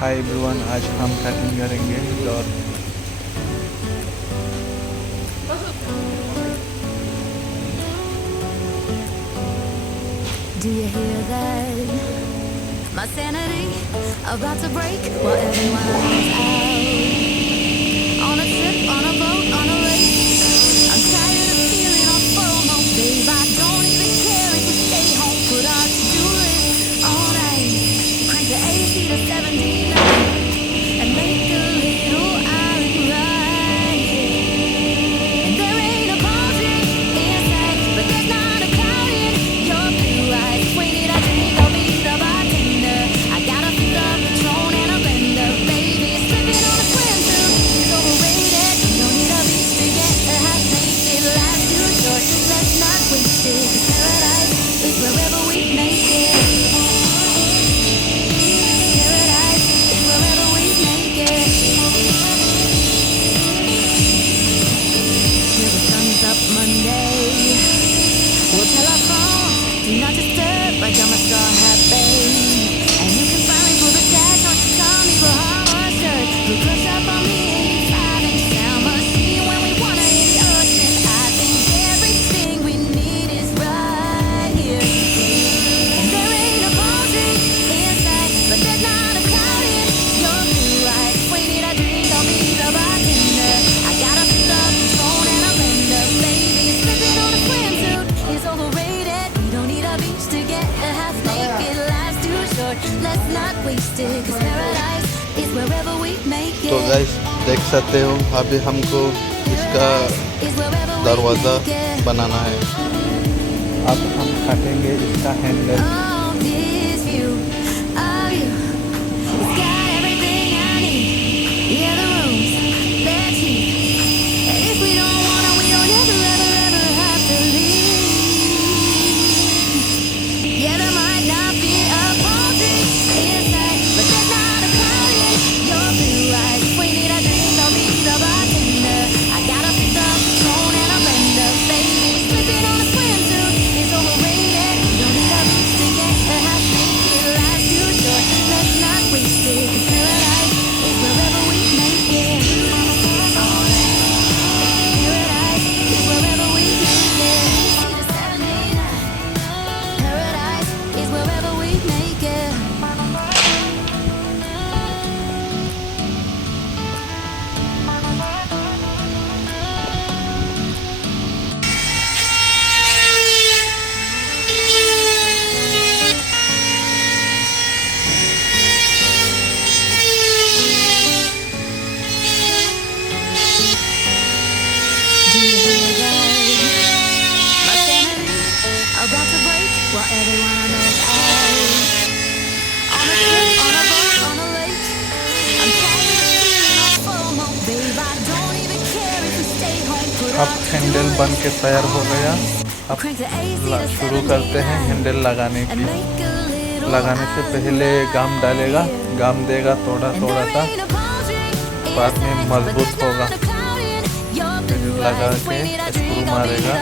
Hi everyone, आज हम cutting करेंगे door. Do you hear that? My sanity about to break while everyone else out. On a trip, on a boat, on a lake. I'm tired of feeling on FOMO, babe. I don't even care if we stay home. Put our to-do list all night. Crank the AC to 79 and make a little island right here. And there ain't a palm tree in sight, but there's not a cloud in your blue eyes. Wait, need I drink? I'll be the bartender. I got a fifth of Patron and a blender, baby. Slipping on a swimsuit is overrated. You don't need a beach to get a half naked. Life's too short, let's not waste it. 'Cause paradise is wherever we make it. Paradise is wherever we make it. Till the sun's up Monday, we'll tell our phones, do not disturb, like I'm a straw hat, babe. And you can finally pull the tag on your Tommy Bahama shirt. We'll crush up on the 85-inch sound machine when we wanna hit the ocean. I think everything we need is right here. And there ain't a palm tree in sight, but there's not a cloud in your blue eyes. Wait, need I drink? I'll be the bartender. I got a fifth of Patron and a blender, baby. Slipping on a swimsuit is overrated. We don't need a beach to get a half naked. Life's too short, let's not waste it. 'Cause paradise is wherever we make it. तो guys देख सकते हो, अभी हमको इसका Is wherever we दरवाज़ा make it. बनाना है। अब हम काटेंगे इसका handle. Oh, this view of you, it's got everything I need. Yeah, the rooms, they're cheap. And if we don't wanna, we don't ever, ever, ever have to leave. Yeah, there might not be a palm tree inside, but there's not a cloud in your blue eyes. We need a drink, I'll be the bartender. I got a fifth of Patron and a blender, baby. Slipping on a swimsuit is overrated. You don't need a beach to get a half naked. Life's too short, let's not waste it. 'Cause paradise is wherever we make it. Paradise is wherever we make it. Paradise is wherever we make it. Do you hear that? My sanity about to break while everyone I know is out. On a trip, on a boat, on a lake. I'm tired of feeling on FOMO, babe. I don't even care if we stay home. Put अब handle बन के तैयार हो गया। अब crank the AC to शुरू करते हैं 79 हैंडल लगाने and की। make a little लगाने से पहले गाम डालेगा, गाम देगा थोड़ा थोड़ा सा, बाद में मजबूत होगा। लगा के स्क्रू मारेगा।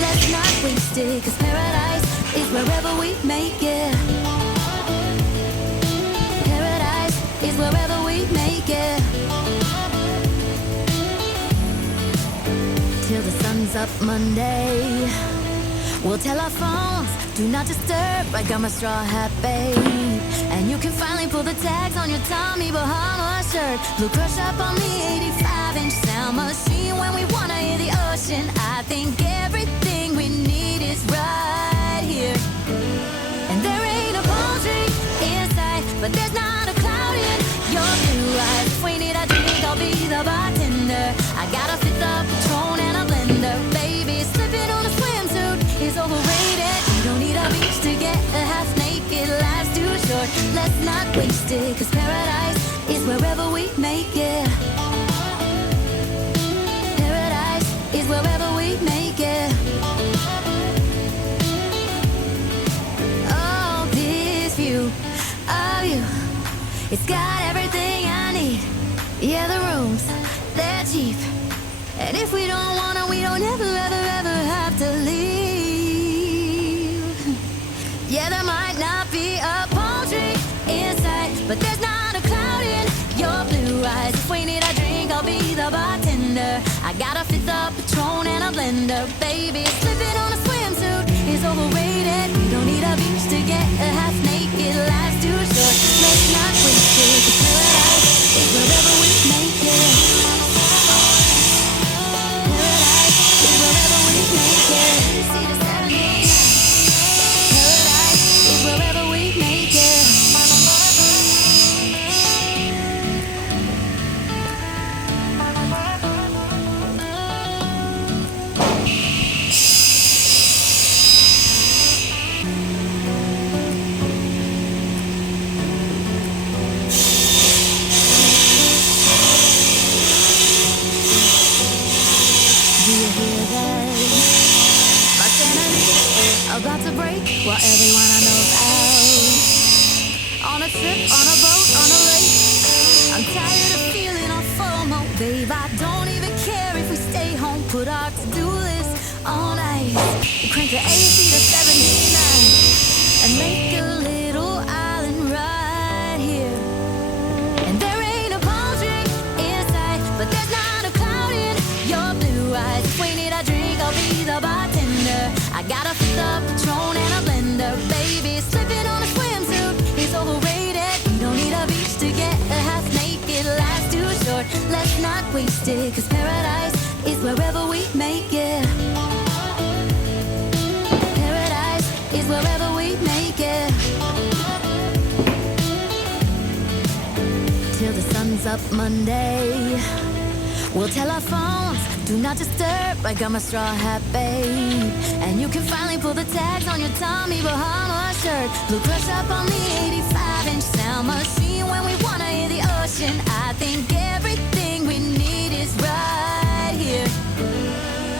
Let's not waste it, 'cause paradise is wherever we make it. Paradise is wherever we make it. Till the sun's up Monday, we'll tell our phones, do not disturb, like I'm a straw hat, babe. And you can finally pull the tags on your Tommy Bahama shirt. Blue crush up on the 85-inch sound machine when we wanna hear the ocean. I think everything we need is right here. And there ain't a palm tree in sight, but there's not a cloud in your blue eyes. If we need a drink, I'll be the bartender. I got a fifth of Patron and a blender, baby. Slipping on a swimsuit is overrated. You don't need a beach to get a half naked. Life's too short, let's not waste it. 'Cause paradise is wherever we make it. Paradise is wherever we make it. Oh, this view of you, it's got everything I need. Yeah, the rooms, they're cheap. And if we don't wanna, we don't ever, ever, ever have to leave. Yeah, there might not be a palm tree inside, but there's not a cloud in your blue eyes. If we need a drink, I'll be the bartender. I got a fifth of Patron and a blender. Baby, slipping on a swimsuit is overrated. We don't need a beach to get a half naked. Life's too short, let's not waste it. 'Cause paradise is wherever we make it. Paradise is wherever we make it. See the 79. Paradise is wherever we make it. Do you hear that? My sanity about to break while everyone I know's out. On a trip, on a boat, on a lake. I'm tired of feeling all FOMO, babe. I don't even care if we stay home. Put our to-do list on ice. Crank the AC to 79 and make a little island right here. And there ain't a palm tree inside, but there's not a cloud in your blue eyes. If we need a drink, I'll be the bartender. I got a fifth of Patron and a blender. Baby, slipping on a swimsuit is overrated. We don't need a beach to get a half naked. Life's too short, let's not waste it. 'Cause paradise is wherever we make it. Paradise is wherever we make it. Till the sun's up Monday, we'll tell our phones, do not disturb. I got my straw hat, babe. And you can finally pull the tags on your Tommy Bahama shirt. Blue crush up on the 85-inch sound machine when we wanna hear the ocean. I think everything we need is right here.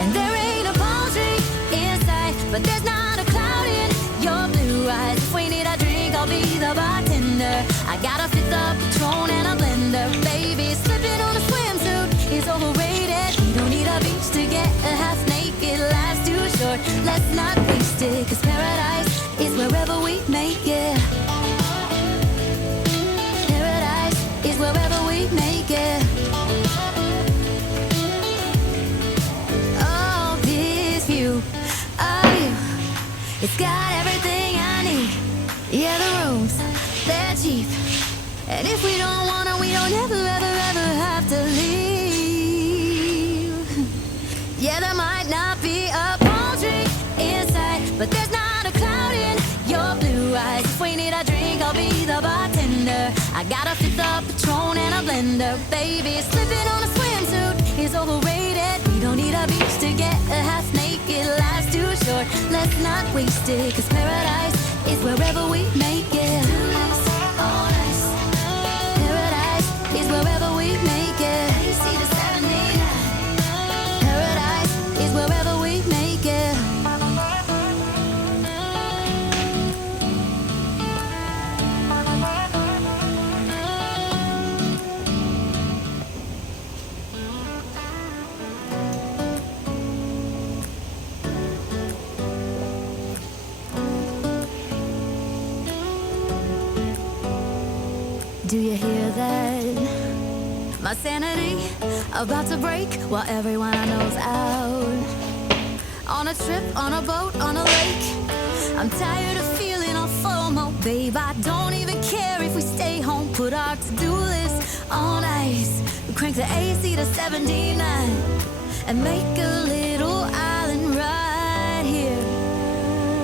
And there ain't a palm tree inside, but there's not a cloud in your blue eyes. If we need a drink, I'll be the bartender. I got a fifth of Patron and a blender. Baby, slipping on a swimsuit is overrated. We don't need a beach to get a half naked. Life's too short, let's not waste it. 'Cause paradise is wherever we make it. Paradise is wherever we make it. Oh, this view of you, it's got everything I need. Yeah, the rooms, they're cheap. And if we don't wanna, we don't ever, ever, ever have to leave. Yeah, there might not be a palm tree inside, but there's not a cloud in your blue eyes. If we need a drink, I'll be the bartender. I got a fifth of Patron and a blender. Baby, slipping on a swimsuit is overrated. We don't need a beach to get a half naked. Life's too short, let's not waste it. 'Cause paradise is wherever we make it. Paradise is wherever we make it. Paradise is wherever we make it. Do you hear that? My sanity about to break while everyone I know's out. On a trip, on a boat, on a lake. I'm tired of feeling all FOMO, babe. I don't even care if we stay home. Put our to-do list on ice. We crank the AC to 79 and make a little island right here.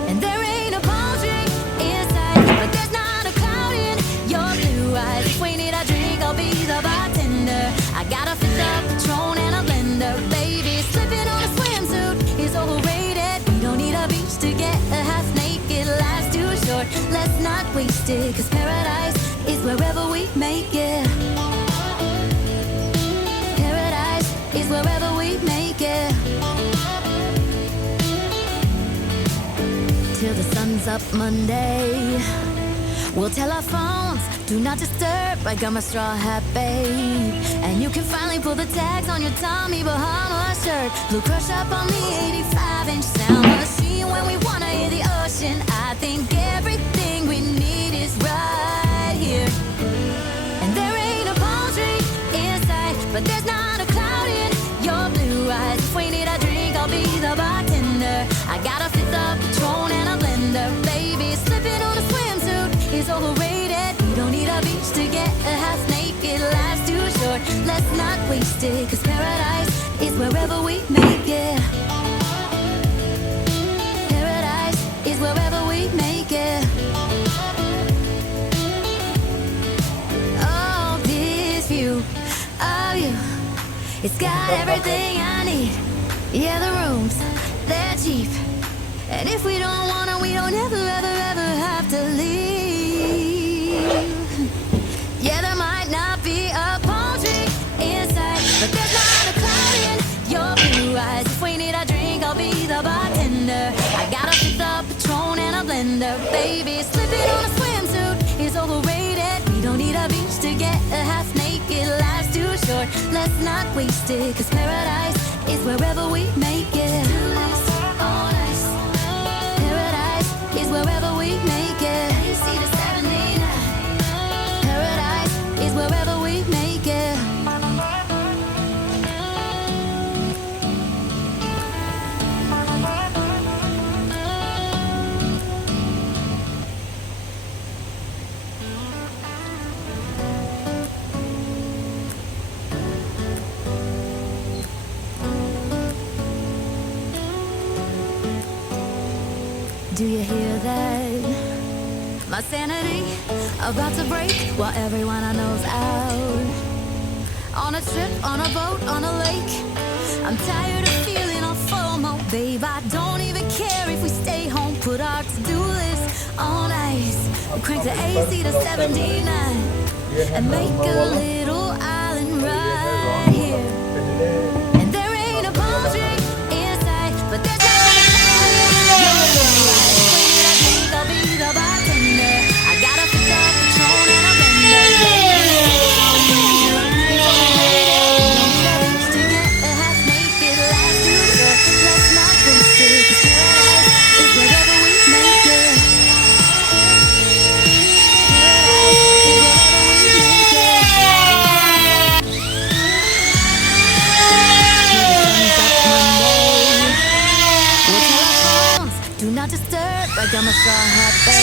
And there ain't a palm tree inside, but there's not a cloud in your blue eyes. If we need a drink, I'll be the bartender. I got a fifth of Patron and a blender. Baby, slipping on a swimsuit is overrated. We don't need a beach to get a half naked. Life's too short, let's not waste it. 'Cause paradise is wherever we make it. Paradise is wherever we make it. Till the sun's up Monday, we'll tell our phones, do not disturb. I got my straw hat, babe. And you can finally pull the tags on your Tommy Bahama shirt. Blue crush up on the 85-inch sound machine. When we wanna hear the ocean, I think everything we need is right here. And there ain't a palm tree in sight, but there's not a cloud in your blue eyes. If we need a drink, I'll be the bartender. I got a fifth of Patron and a blender. Baby, slipping on a swimsuit is overrated. We don't need a beach to get a half naked. Life's too short, let's not waste it. Cause paradise is wherever we make it. Paradise is wherever we make it. Oh, this view of you, it's got everything I need. Yeah, the rooms, they're cheap. And if we don't wanna, we don't ever, ever, ever have to leave. Yeah, there might not be a palm tree inside, but there's not a cloud in your blue eyes. If we need a drink, I'll be the bartender. I got a fifth of Patron and a blender. Baby, slipping on a swimsuit is overrated. We don't need a beach to get a half naked. Life's too short, let's not waste it. Cause paradise is wherever we make it. Paradise is wherever we make it. Paradise is wherever we make it. Do you hear that? My sanity about to break while everyone I know's out. On a trip, on a boat, on a lake. I'm tired of feeling on FOMO, babe. I don't even care if we stay home. Put our to-do list on ice. We crank the AC to 79 and make a little island right here. And there ain't a palm tree inside, but there's no I'll be the bartender. I got a fifth of Patron and a blender. To get a half naked, life's too short. Let's not waste it. Cause paradise is wherever we make it. Paradise is wherever we make it. Till the sun's up Monday. We'll tell our phones, do not disturb. I got my straw hat, babe.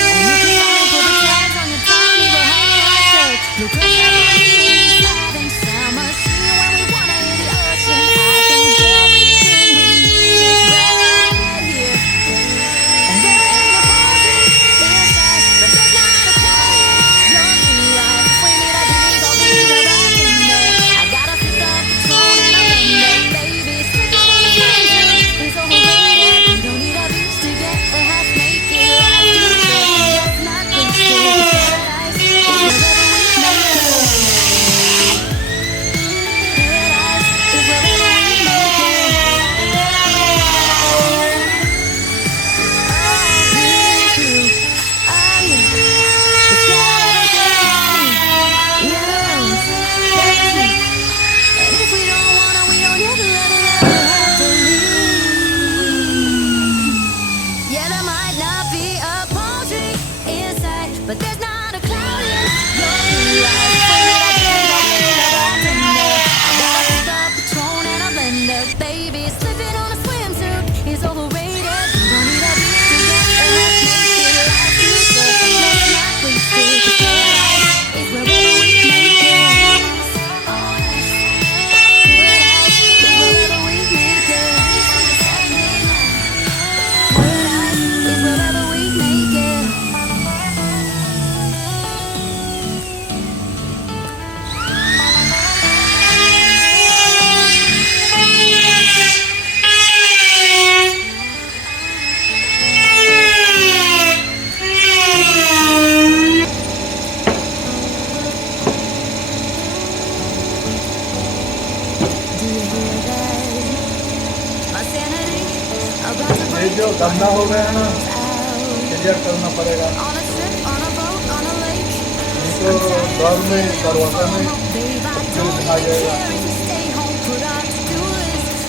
And you can find pull the tags on your tongue, leave a hang on my shirt. Look up at me, 5-inch sound machine. When we wanna hear the ocean, I think everything we need is right here. And there ain't a palm tree inside, but there's not a cloud in your blue eyes. If we need a drink, I'll be the bartender. I got a fifth of Patron and a blender. Baby, slipping on a swimsuit is overrated. We don't need a beach to get a half naked. Life's too short, let's not waste it. Paradise is wherever we make it. Paradise is wherever we make it. Oh, this view of you, it's got everything I need. Yeah, the rooms, they're cheap. And if we don't wanna, we don't ever, ever, ever have to leave. Yeah, there might not be a palm tree inside, but there's not a cloud in your blue eyes. If we need a drink, I'll be the bartender. I got a fifth of Patron and a blender. Baby, slipping on a swimsuit is overrated. We don't need a beach to get a half naked. Life's too short, let's not waste it. Cause paradise is wherever we make it. Paradise is wherever we make it. Paradise is wherever we make it. Do you hear that? My sanity about to ये break जो गंदा हो गया है ना, out. Clear करना पड़ेगा। On a trip, on a boat, on a lake. इनको दौर में दरवाजा में Babe, I सब don't कुछ दिखाई even जाएगा। care if we stay home. Put our to-do list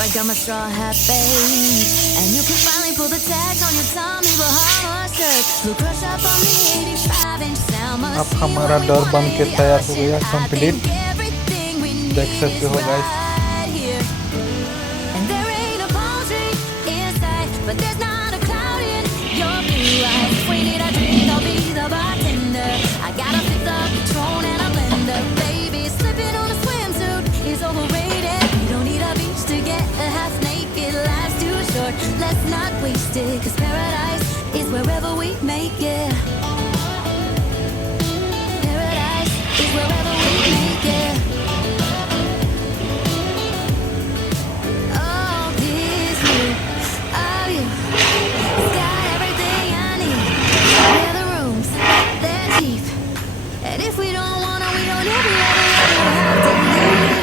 I got my straw hat, babe. And you can finally pull the tags on your Tommy Bahama shirt. Blue crush up on the 85-inch sound machine. अब हमारा door बन के तैयार हो गया complete, देख सकते हो guys. And there ain't a palm tree inside, but there's not a cloud in your blue eyes. If we need a drink, I'll be the bartender. I gotta fix the Patron and a blender. Baby, slipping on a swimsuit is overrated. You don't need a beach to get a half naked. Life's too short, let's not waste it. 'Cause paradise is wherever we make it. Paradise is wherever we make it. And if we don't wanna, we don't ever have to leave.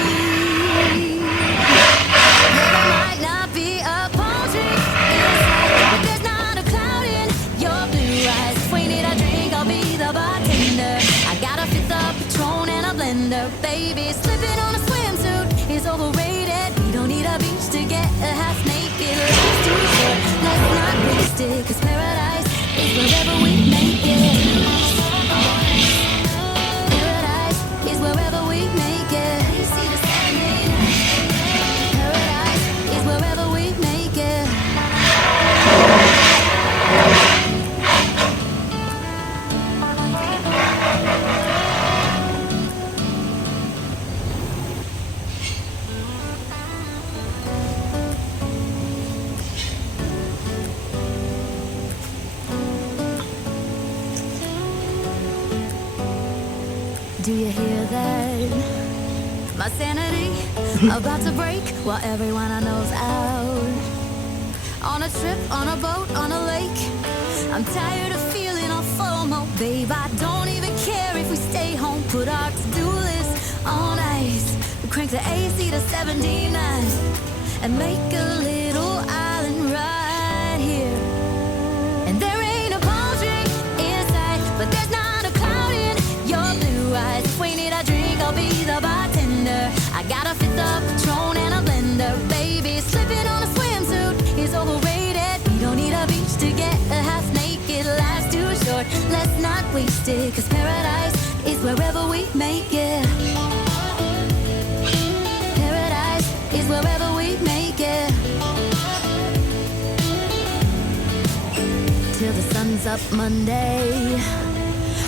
Yeah, there might not be a palm tree inside, but there's not a cloud in your blue eyes. If we need a drink, I'll be the bartender. I gotta fit the Patron and a blender. Baby, slipping on a swimsuit is overrated. We don't need a beach to get a half naked. Life's too short, let's not waste it. 'Cause paradise is wherever we make it. Wherever we make it. Paradise is wherever we make it. Do you hear that? My sanity about to break while everyone I know's out. On a trip, on a boat, on a lake. I'm tired of feeling all FOMO, babe. I don't even care if we stay home. Put our to-do list on ice. We crank the AC to 79 and make a little island right here. And there ain't a palm tree inside, but there's not a cloud in your blue eyes. If we need a drink, I'll be the bartender. I gotta fit the Patron and a blender. Baby, slipping on a swimsuit is overrated. We don't need a beach to get a half naked. Life's too short, let's not waste it. 'Cause paradise is wherever we make it. Paradise is wherever we make it. Till the sun's up Monday,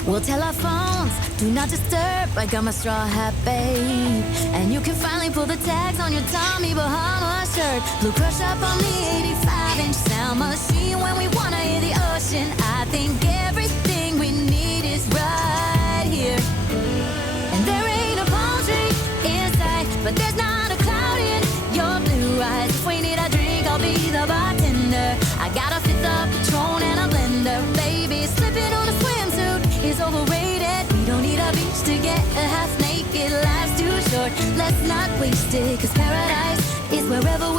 we'll tell our phones, do not disturb. I got my straw hat, babe. And you can finally pull the tags on your Tommy Bahama shirt. Blue crush up on the 85-inch sound machine. When we wanna hear the ocean, I think everything we need is right here. And there ain't a palm tree inside, but there's not a cloud in your blue eyes. If we need a drink, I'll be the bartender. I gotta fit the Patron and a blender. Baby, slipping on a swimsuit is overrated. We don't need a beach to get a half naked. Life's too short, let's not waste it. 'Cause paradise is wherever we